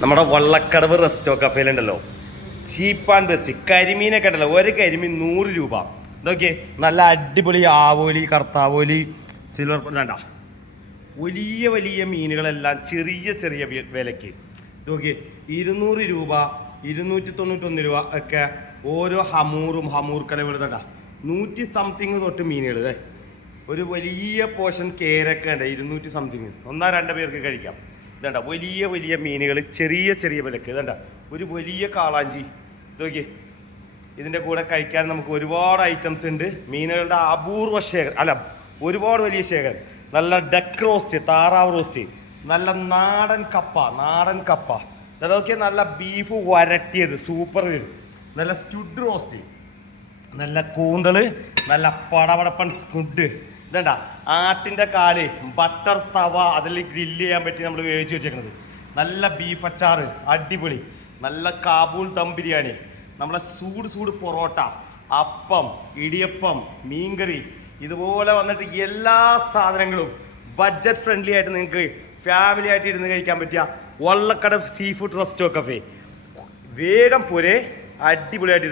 നമ്മുടെ വള്ളക്കടവ് റെസ്റ്റോ കഫേലുണ്ടല്ലോ, cheap and best. കരിമീനൊക്കെ ഉണ്ടല്ലോ, ഒരു കരിമീൻ 100 രൂപ. ഇതൊക്കെ നല്ല അടിപൊളി ആവോലി, കറുത്താവോലി, സിൽവർ വേണ്ട, വലിയ വലിയ മീനുകളെല്ലാം ചെറിയ ചെറിയ വിലയ്ക്ക്. ഇതൊക്കെ 200 രൂപ, 291 രൂപ ഒക്കെ ഓരോ ഹമൂർ കലകൾ വേണ്ട. 100 സംതിങ് തൊട്ട് മീനുകൾ. ഒരു വലിയ പോർഷൻ കേരൊക്കെ ഉണ്ട്, 200 സംതിങ്, 1-2 പേർക്ക് കഴിക്കാം. ഇതണ്ട വലിയ വലിയ മീനുകൾ ചെറിയ ചെറിയ വിലക്ക്. ഇതണ്ട ഒരു വലിയ കാളാഞ്ചി. ഇതൊക്കെ ഇതിൻ്റെ കൂടെ കഴിക്കാൻ നമുക്ക് ഒരുപാട് ഐറ്റംസ് ഉണ്ട്. മീനുകളുടെ അപൂർവ ശേഖരം, അല്ല ഒരുപാട് വലിയ ശേഖരം. നല്ല ഡക്ക് റോസ്റ്റ്, താറാവ് റോസ്റ്റ്, നല്ല നാടൻ കപ്പ. അതൊക്കെ നല്ല ബീഫ് വരട്ടിയത് സൂപ്പർ വരും. നല്ല സ്ക്വിഡ് റോസ്റ്റ്, നല്ല കൂന്തള്, നല്ല പടപടപ്പൻ സ്ക്വിഡ്. ഇതണ്ട ആട്ടിൻ്റെ കാല്, ബട്ടർ തവ, അതിൽ ഗ്രില്ല് ചെയ്യാൻ പറ്റി നമ്മൾ വേവിച്ച് വെച്ചേക്കുന്നത്. നല്ല ബീഫ് അച്ചാറ് അടിപൊളി, നല്ല കാബൂൾ ദം ബിരിയാണി, നമ്മളെ സൂട് പൊറോട്ട, അപ്പം, ഇടിയപ്പം, മീൻകറി, ഇതുപോലെ വന്നിട്ട് എല്ലാ സാധനങ്ങളും ബഡ്ജറ്റ് ഫ്രണ്ട്ലി ആയിട്ട് നിങ്ങൾക്ക് ഫാമിലി ആയിട്ട് ഇരുന്ന് കഴിക്കാൻ പറ്റിയ Vallakkadavu sea food resto cafe. വേഗം പോരെ, അടിപൊളിയായിട്ട്